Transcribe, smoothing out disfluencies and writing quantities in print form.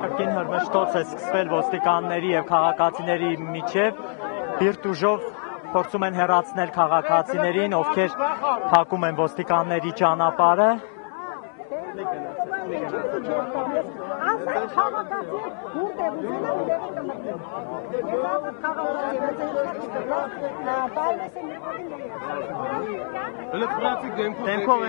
Կրկին հրվեշտոց է սկսվել ոստիկանների և քաղաքացիների միջև, բիրտ ուժով փորձում են հեռացնել քաղաքացիներին, ովքեր փակում են ոստիկանների ճանապարհը։ Դեմքով